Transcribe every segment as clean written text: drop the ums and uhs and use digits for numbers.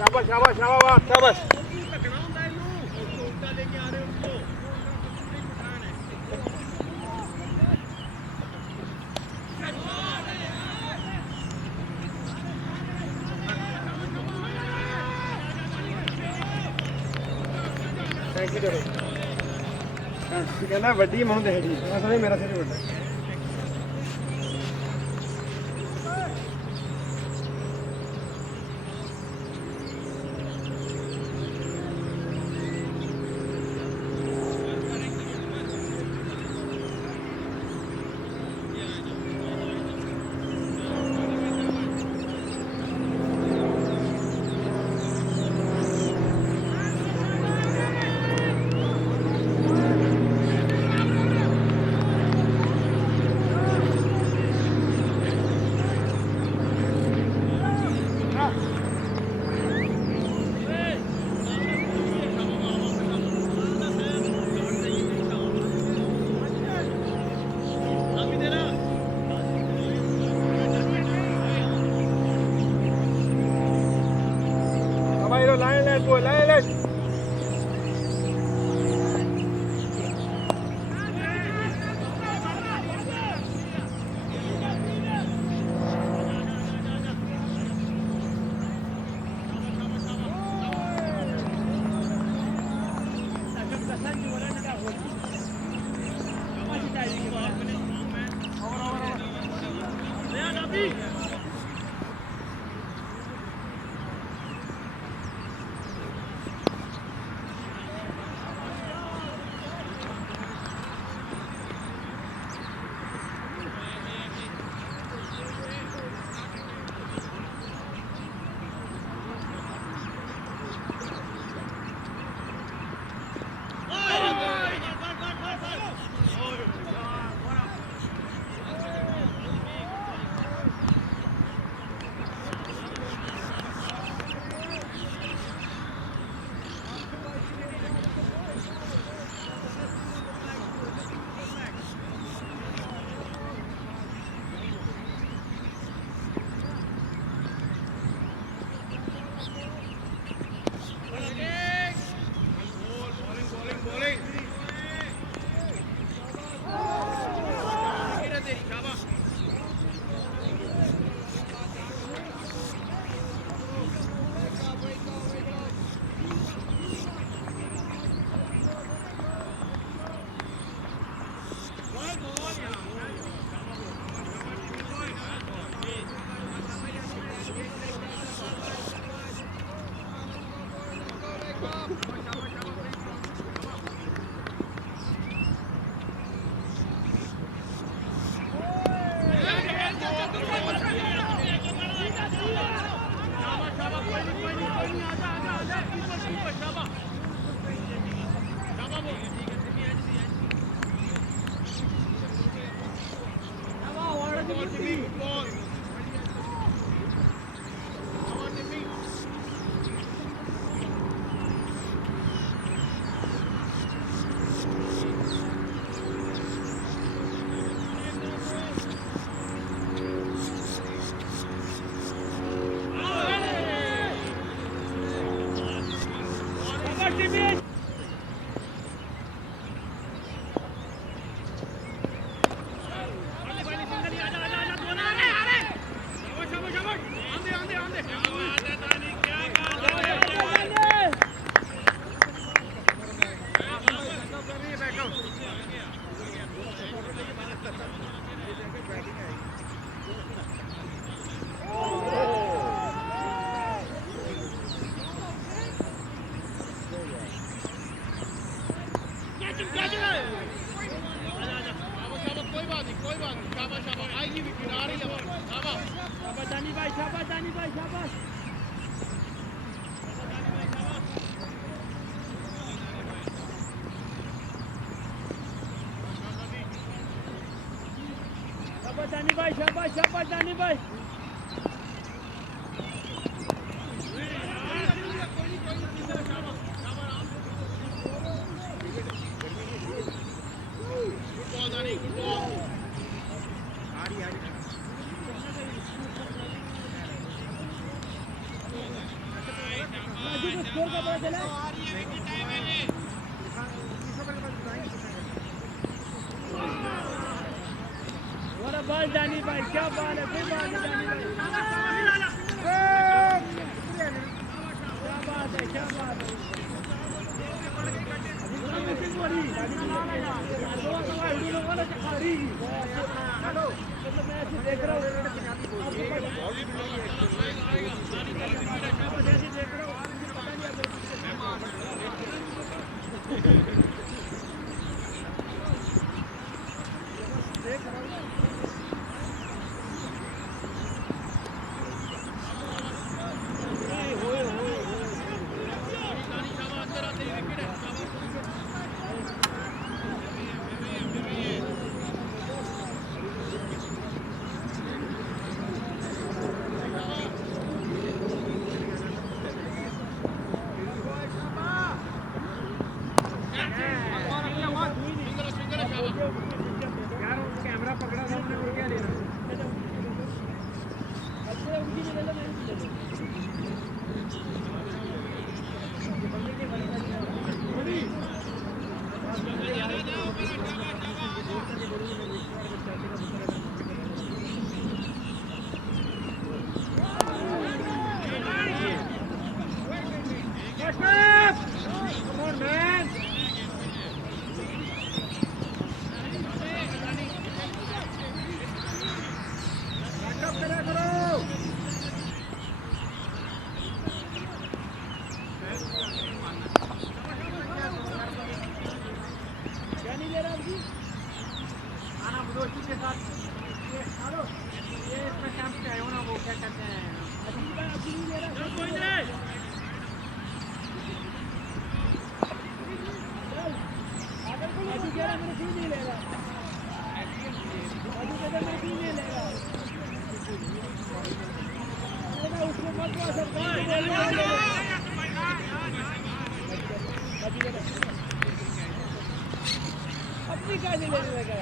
शाबाश शाबाश शाबाश कहना वड्डी मनु देहड़ी मेरा सिर वड्डा बोल ले Dani भाई शाबाश शाबाश दानी भाई स्कोर का पता चला बॉल दानी भाई क्या बॉल है कोई बात नहीं दानी भाई क्या बात है क्या बात है देख रहा आना दोस्ती के साथ ये हेलो ये इसमें कैंप पे आए हो ना वो क्या कहते हैं अजीब भाई अभी नहीं ले रहा कोई नहीं अभी कह रहा मेरे क्यों नहीं ले रहा अभी कहते मैं क्यों नहीं ले रहा उसको मत को असर अपनी क्या नहीं लेने लगा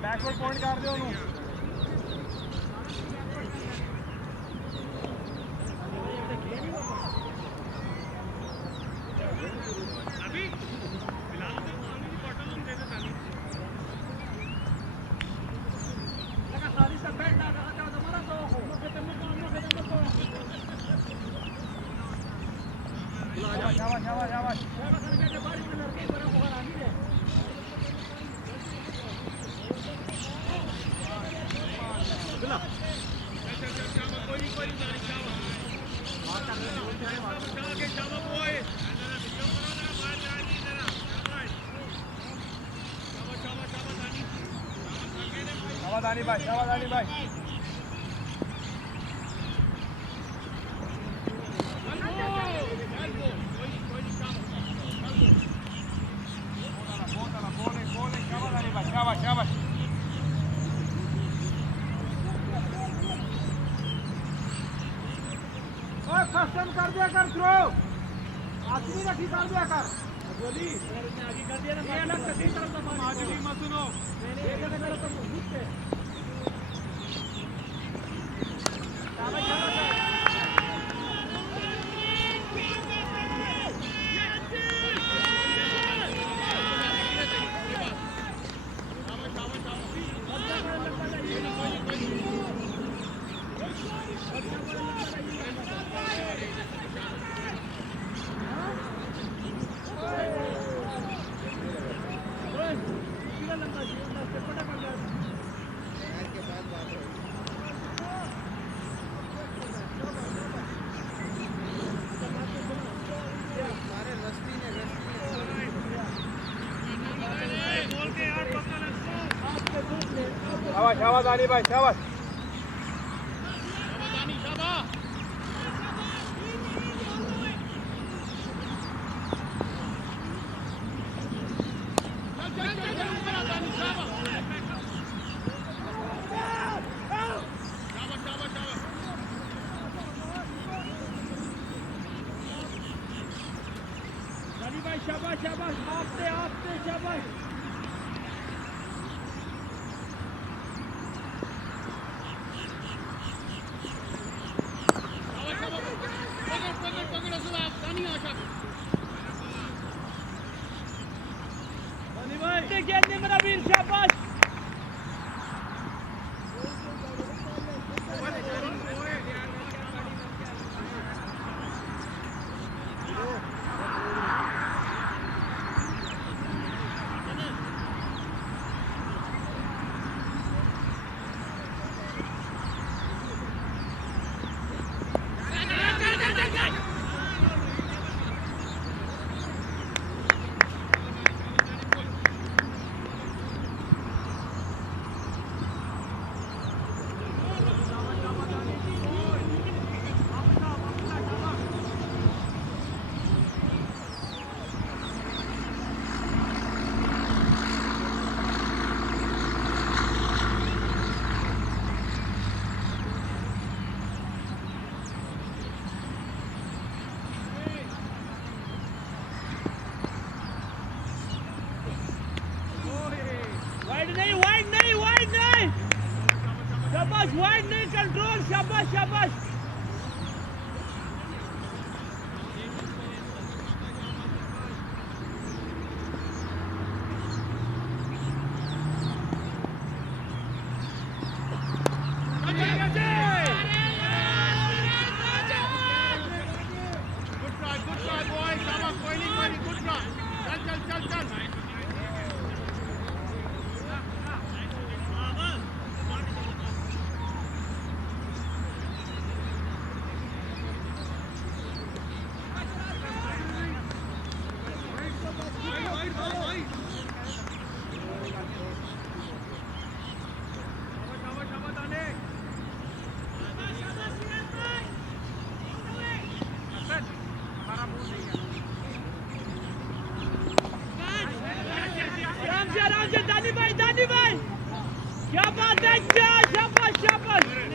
बैकवर्ड पॉइंट कर दो ਉਹਨੂੰ अभी फिलहाल तो पानी की बोतल हम दे दे पानी लगा सारी सब बैठ लगा का हमारा तो खत्म शाबाश शाबाश शाबाश के बारी में लड़के पर बाहर आ गए चला कोई जारी शाबाश बात कर रहे बोल रहे बात के शाबाश बॉय शाबाश भाई शाबाश भाई शाबाश ओए कस्टम कर दिया कर थ्रो आदमी रखी कर दिया कर गोली मैंने आगे कर दिया ना ये अलग कसी तरफ तो माजली मत सुनो मैंने एक जगह तरफ तो घुस के शाबाश शाबाश दानी भाई शाबाश दानी भाई शाबाश शाबाश आस्ते आस्ते शाबाश गेंद मेरा वीर शाबाश वाइड नहीं शाबाश वाइड नहीं कंट्रोल शाबाश शाबाश दानी भाई क्या बात है शाबाश शाबाश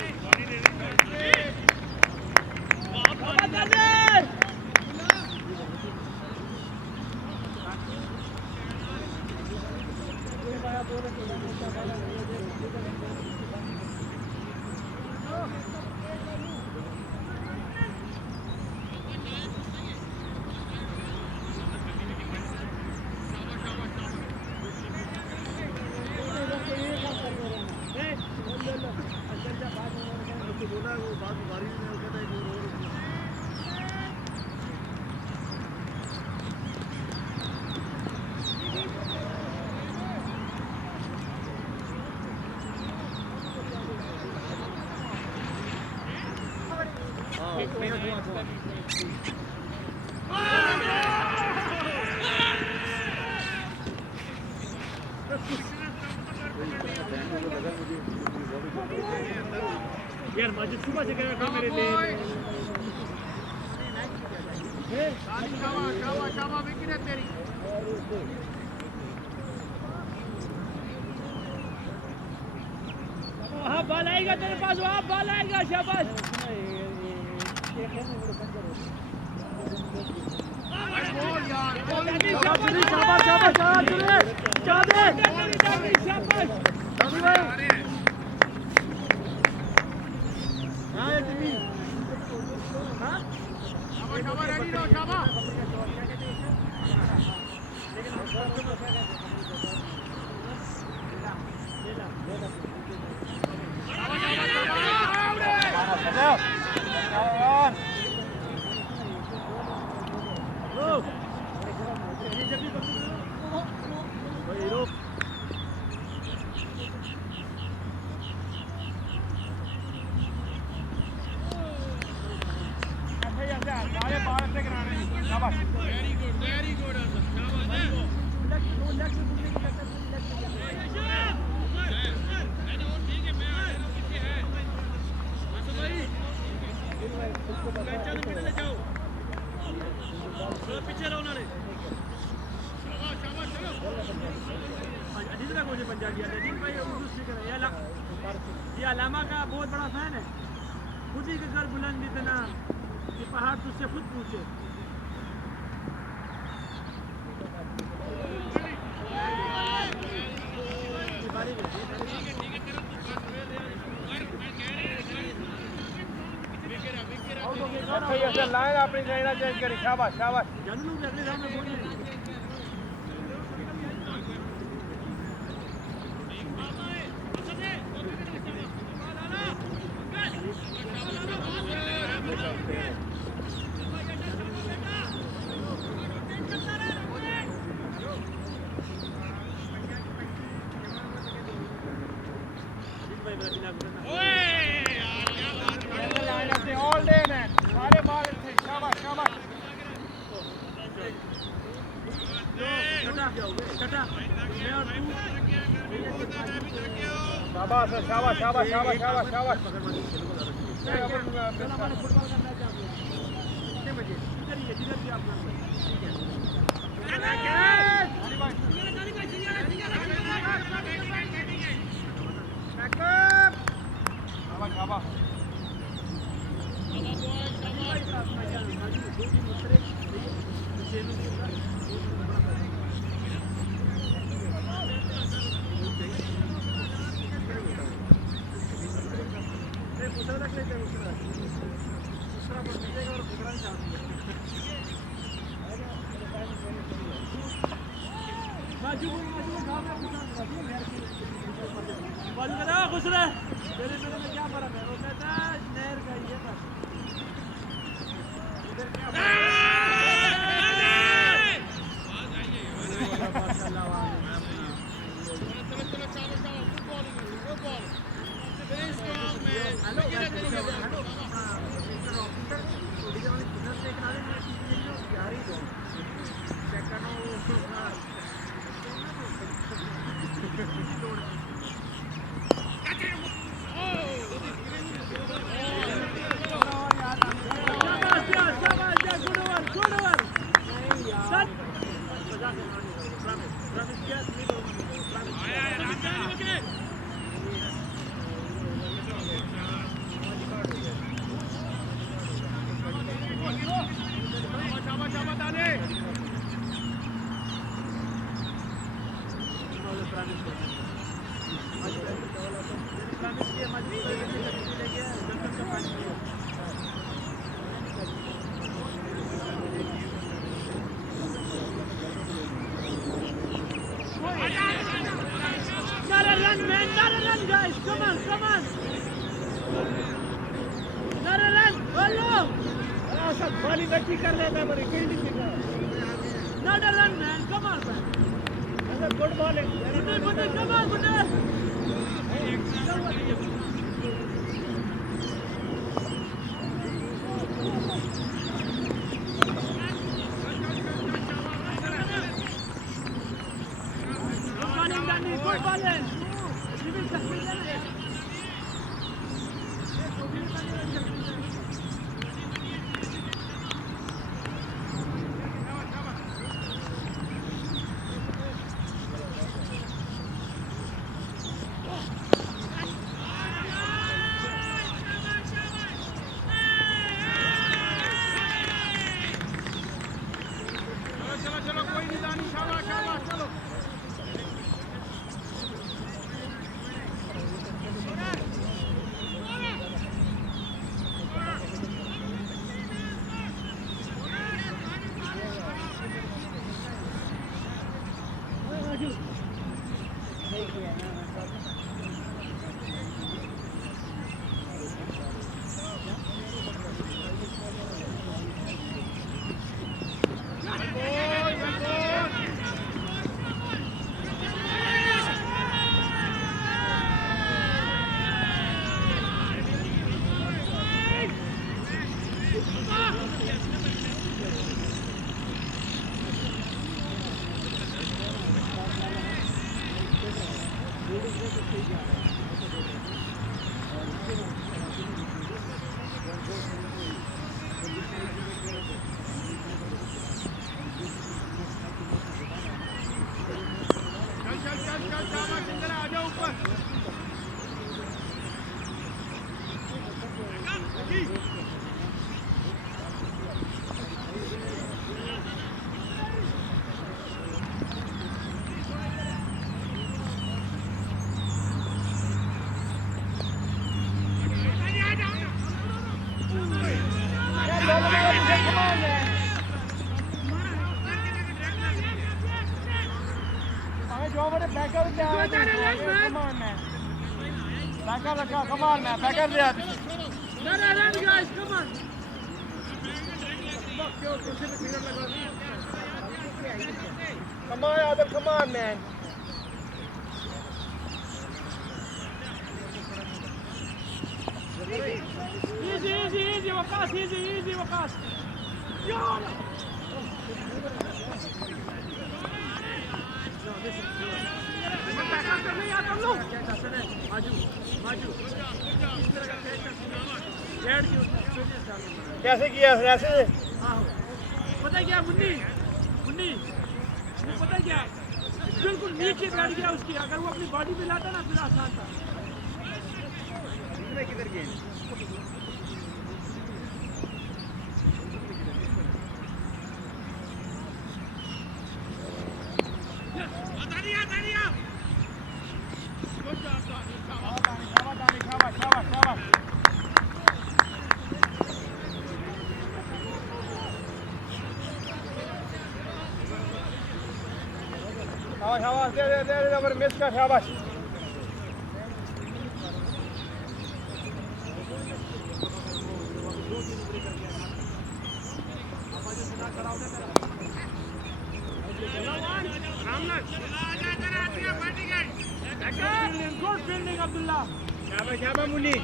यार मुझे सुबह से कहना था मेरे लिए शाबाश विकेट तेरी वहाँ बॉल आएगा तेरे पास वहाँ बॉल आएगा शाबाश तक मुझे पंजाबी आता है। लेकिन भाई उर्दू स्पीकर है। ये अलामा का बहुत बड़ा फैन है। खुद ही के घर बुलंद इतना कि पहाड़ तुझसे खुद पूछे। लाइन अपनी लाइन चेंज करी। शाबाश शाबाश। जानू लोग अगले राउंड में बोल रहे हैं। ऑल डे ने सारे बॉल थे। शाबाश शाबाश। शाबाश शाबाश शाबाश शाबाश शाबाश शाबाश। खुश रहे। मेरे में क्या फर्क है? वो कहता है नहर का ये था। कर लेता है बड़ी fielding not a run man come on man that's a good bowling come on good bowling you will succeed चल आ जाओ ऊपर Come on, man. Back up there. No, guys, come on. Come on, Adam. Come on, man. Easy, Waqas, easy, Waqas. कैसे किया फिर ऐसे पता क्या मुन्नी पता क्या बिल्कुल नीचे बैठ गया उसकी अगर वो अपनी बॉडी पे लाता ना फिर आसान था किधर गए शाबाश दे मिस का शाबाश गुड फील्डिंग अब्दुल्ला शाबाश मुन्नी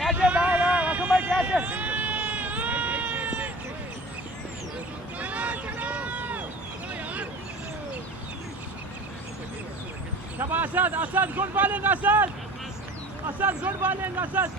कैसे भाई रसू भाई कैसे शाबाश Asad good bowling Asad good bowling Asad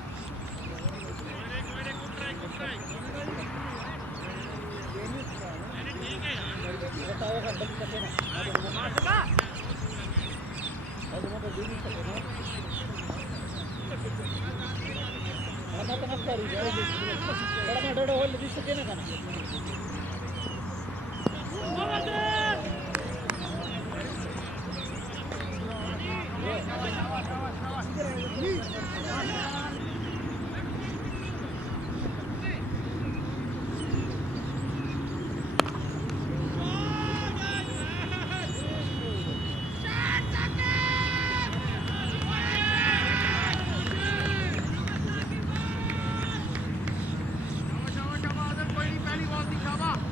पहली बॉल थी शाबाश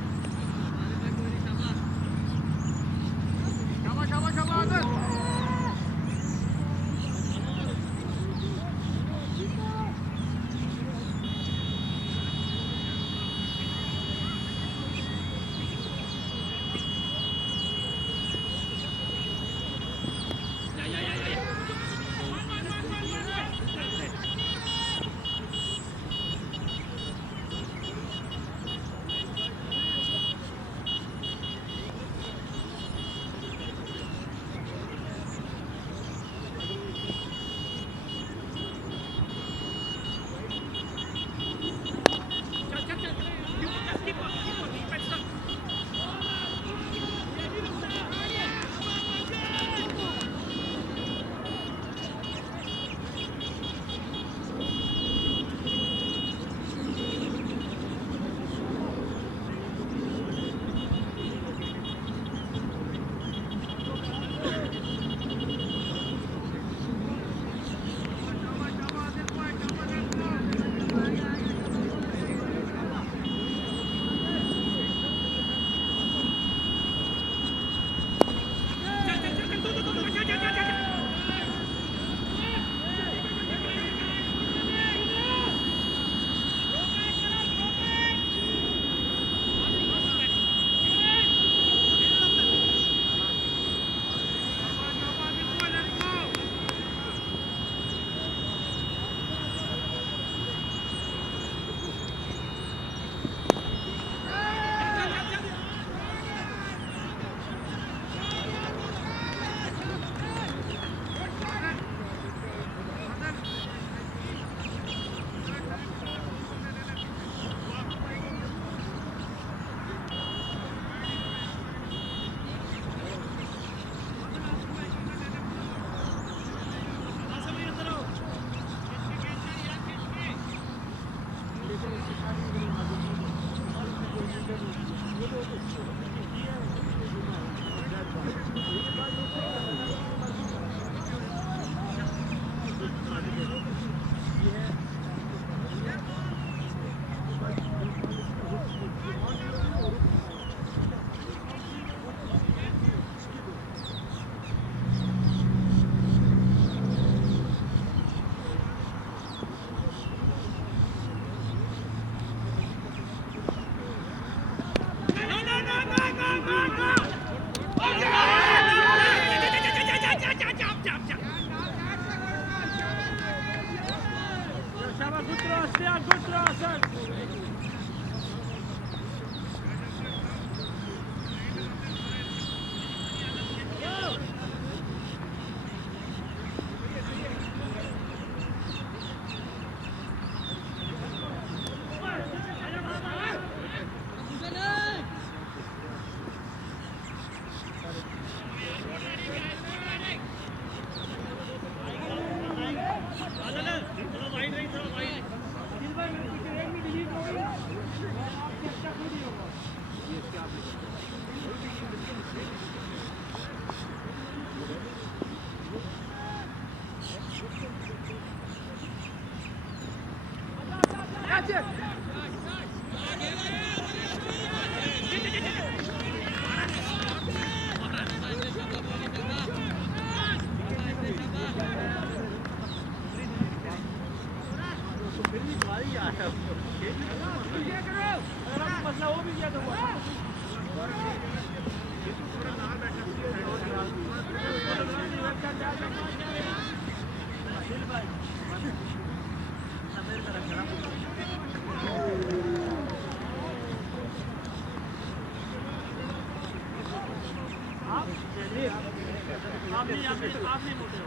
नहीं मोटे हो,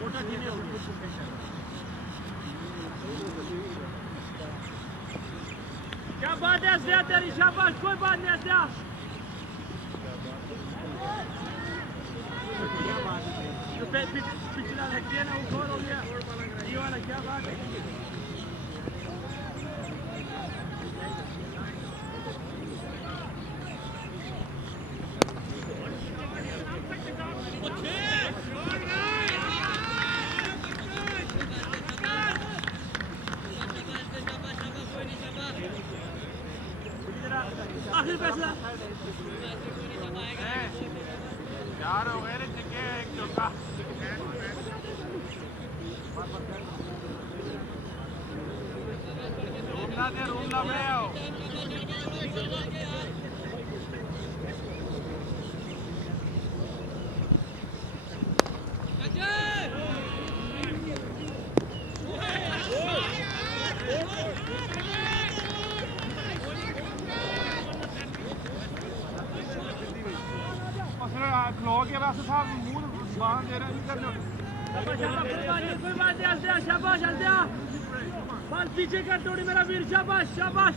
मोटा धीमे हो। क्या बात है असलिया तेरी, शाबाश, कोई बात नहीं असलिया। जो पिछला रख दिया ना वो हो गया, ये वाला क्या बात है। आखिर फैसला 4 हो गए थे, एक चौका रूमला में आओ। खलो के बस साहब मुंह बांध दे रहे हैं करने। कोई बात नहीं असलिया, शाबाश असलिया, बस पीछे कर थोड़ी मेरा वीर, शाबाश शाबाश।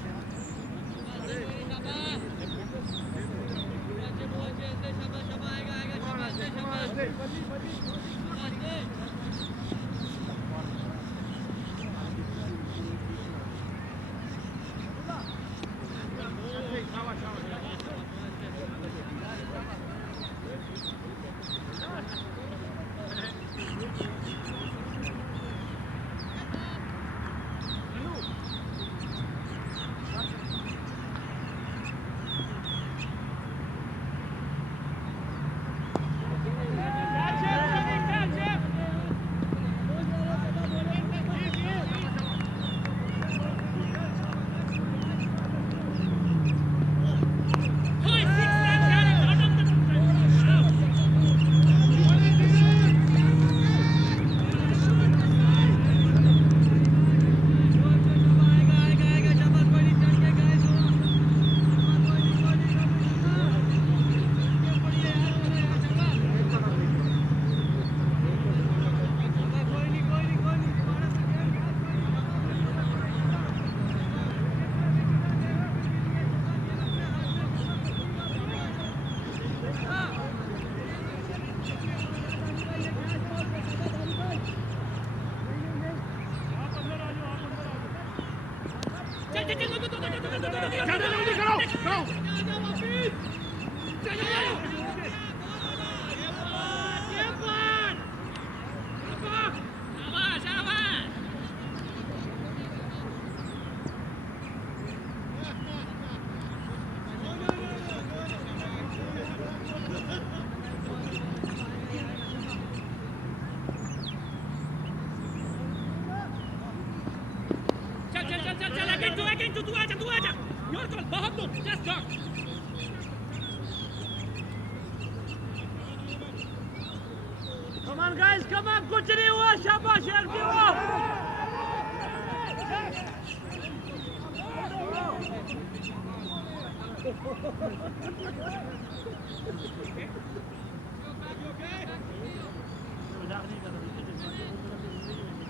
Come on guys, come on, कुछ नहीं हुआ, शाबाश यार, क्यों हुआ?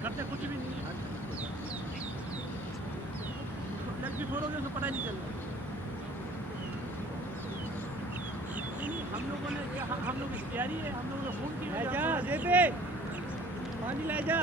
करते कुछ भी नहीं है, लग भी फोड़ोगे तो पता ही नहीं चलेगा। हम लोगों ने, हम लोग की तैयारी है, हम लोगों ने खून की पानी ले जा।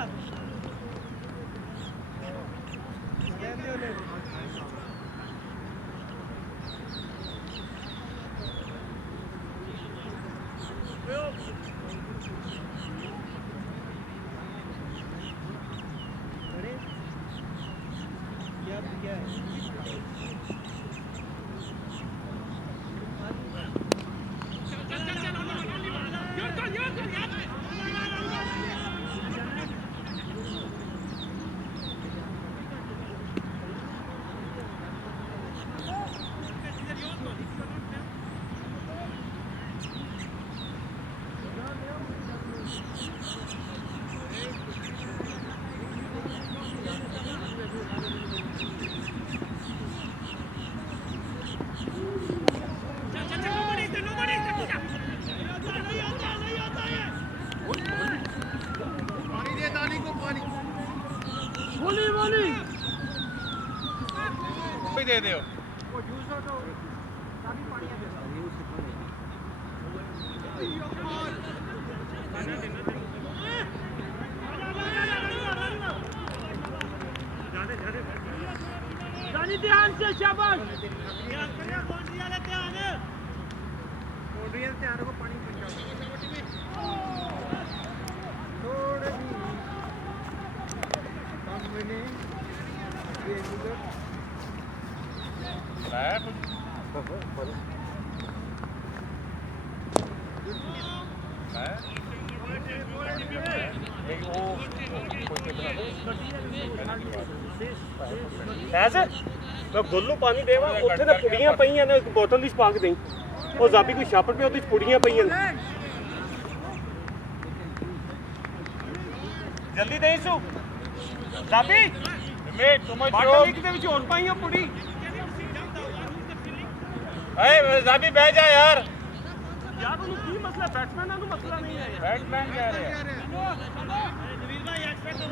क्या है? ਦੇ ਦਿਓ वो जूस हो तो काफी पानी है जानी ध्यान से शाबाश ध्यान करिए बाउंड्री वाले ध्यान बाउंड्री से ध्यान रखो पानी पहुंचाओ थोड़े भी कम मैंने ये गुजर ਲੈ ਐਸੇ ਮੈਂ ਗੋਲੂ ਪਾਣੀ ਦੇਵਾ ਉੱਥੇ ਤੇ ਪੁੜੀਆਂ ਪਈਆਂ ਨੇ ਬੋਤਲ ਦੀ ਸਪਾਕ ਦੇਈ ਉਹ ਜ਼ਾਬੀ ਕੋਈ ਛਾਪੜ ਪਿਆ ਉਹਦੇ ਚ ਪੁੜੀਆਂ ਪਈਆਂ ਨੇ ਜਲਦੀ ਦੇਈ ਸੂ ਜ਼ਾਬੀ ਮੈਂ ਤੁਮੇ ਬਾਟਲ ਇੱਕ ਦੇ ਵਿੱਚ ਹੋਰ ਪਾਈਆਂ ਪੁੜੀ ਏ ਜ਼ਾਬੀ ਬਹਿ ਜਾ ਯਾਰ ਯਾਰ ਉਹਨੂੰ ਕੀ ਮਸਲਾ ਬੈਟਸਮੈਨਾਂ ਨੂੰ ਮਸਲਾ ਨਹੀਂ ਹੈ ਯਾਰ ਬੈਟਮੈਨ ਕਹਿ ਰਿਹਾ नवीर भाई एक्सपेक्ट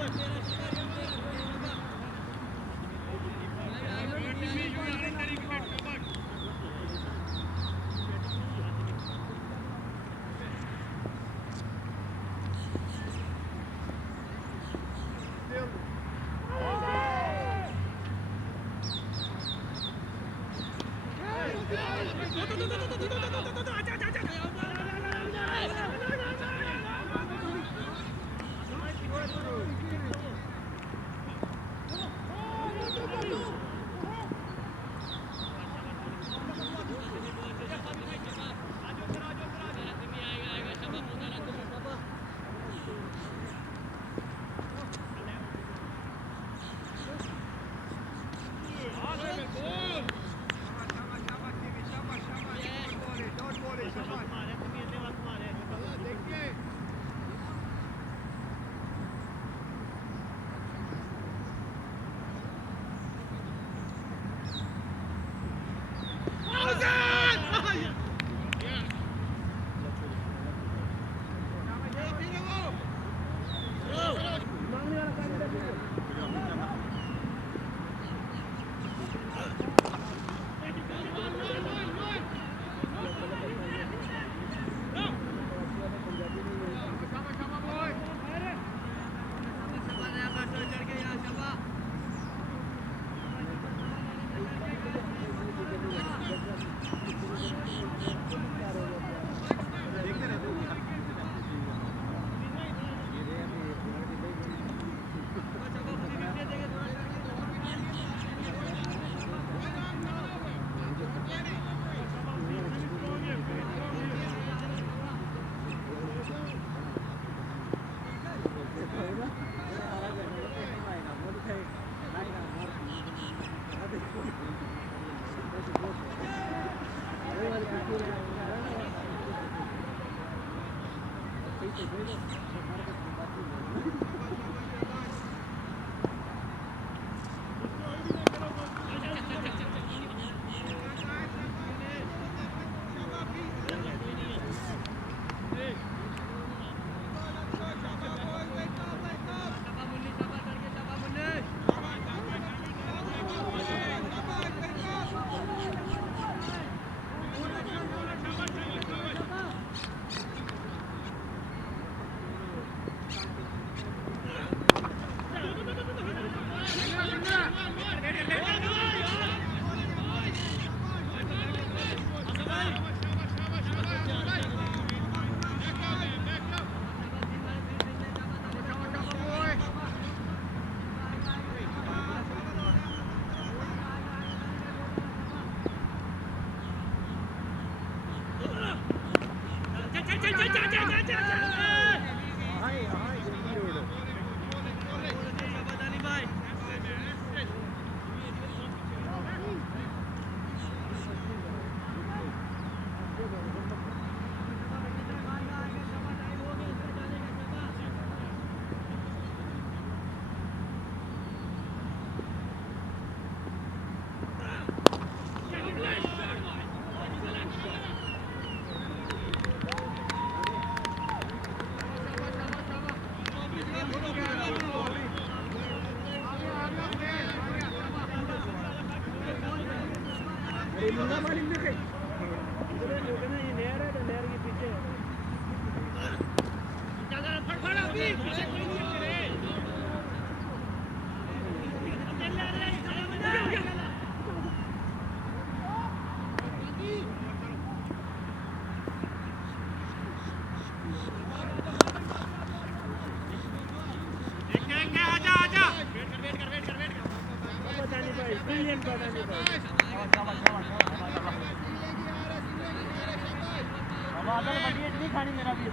बादल बड़ी इतनी खानी मेरा भी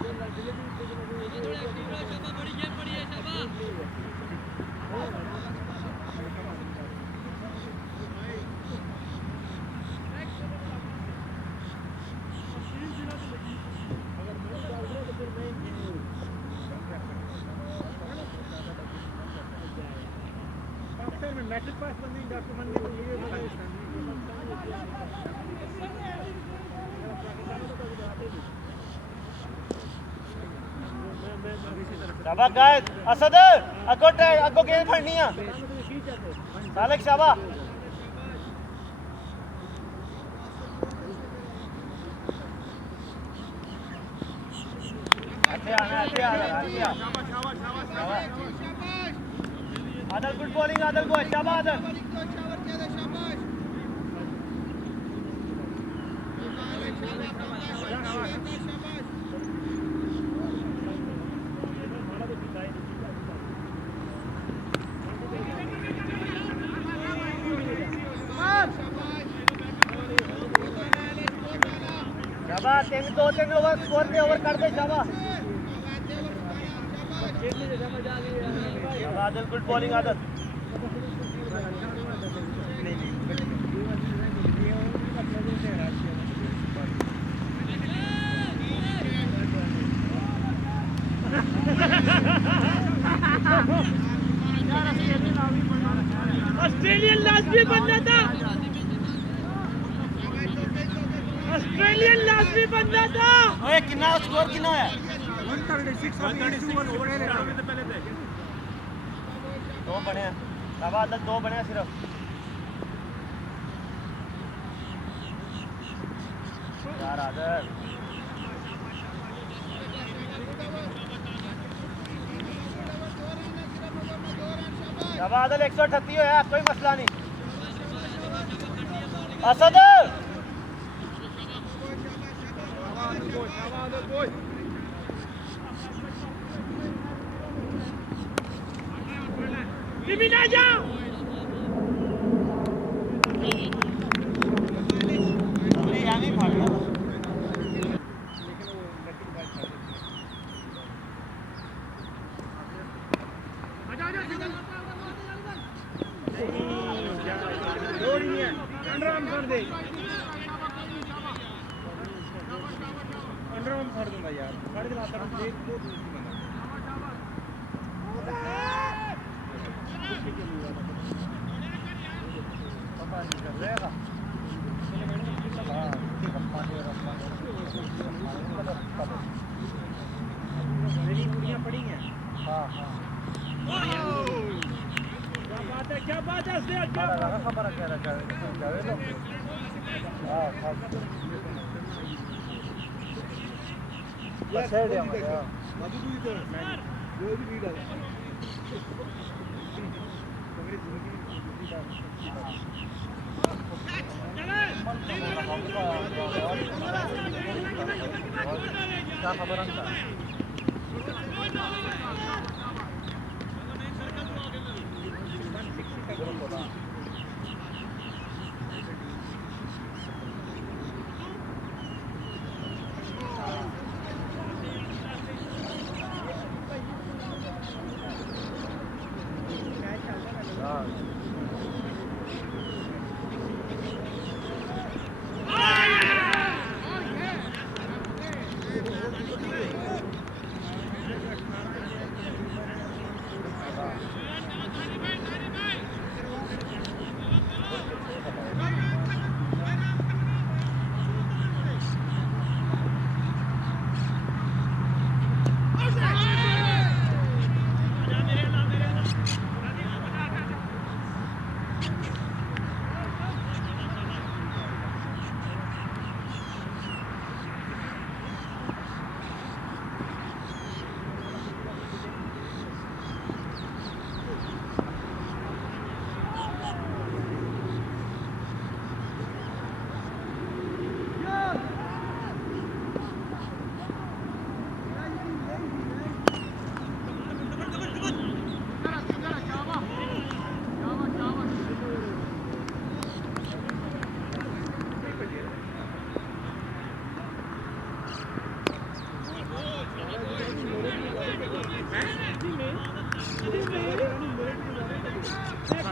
मैट्रिक पास बंदी डॉक्टर बन गई शाबाश गाइस असद अगो गेंद फड़नी है सालिक शाबाश अच्छे आ आदल गुड बॉलिंग आदल को शाबाश आदल शाबाश दो तीन ओवर स्कोर पे ओवर कर दे शाबाश आदल गुड बॉलिंग आदल ऑस्ट्रेलियन लाजमी बनना था ऑस्ट्रेलियन लाजमी बनना था ओए कितना स्कोर कितना है 136 ओवर दो बने शाबाश आदल दो बने सिर्फ यार आदल शाबाश आदल 138 है कोई मसला नहीं असद बिबिन आ जा यानी फाड़ गया अंडरआर्म फाड़ दूंगा यार फाड़ दिलाता हूं एक दो पता नहीं कर लेगा मेरी कुड़ियां पड़ी हैं हां हां क्या बात है से अच्छा खबर क्या रखा है लो हां हां साइड है हमारा मधु दूरी तो जो भी लीड है मेरी जिंदगी की दूसरी बात क्या खबर है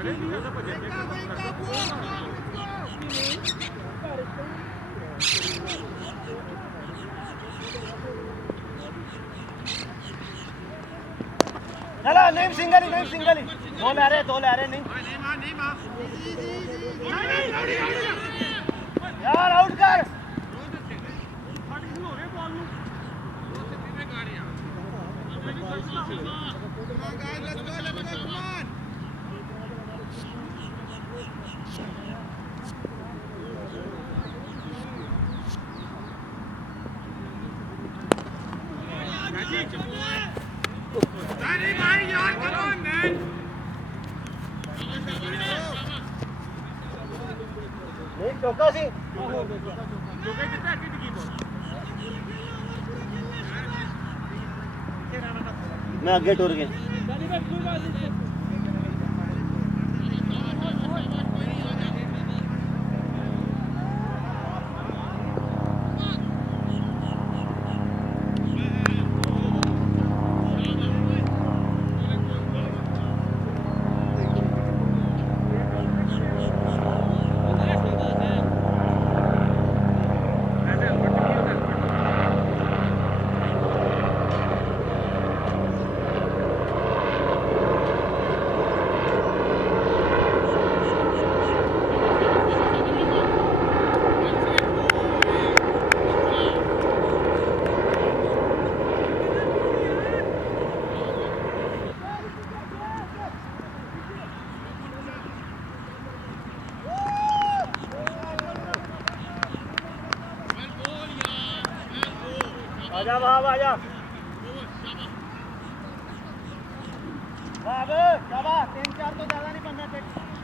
चला नहीं सिंगल ही दो ले रहे नहीं यार आउट कर नहीं चौका सी मैं आगे टूर गया आजा बाब आजा बाब शाबाश 3-4 तो ज्यादा नहीं बनना चाहिए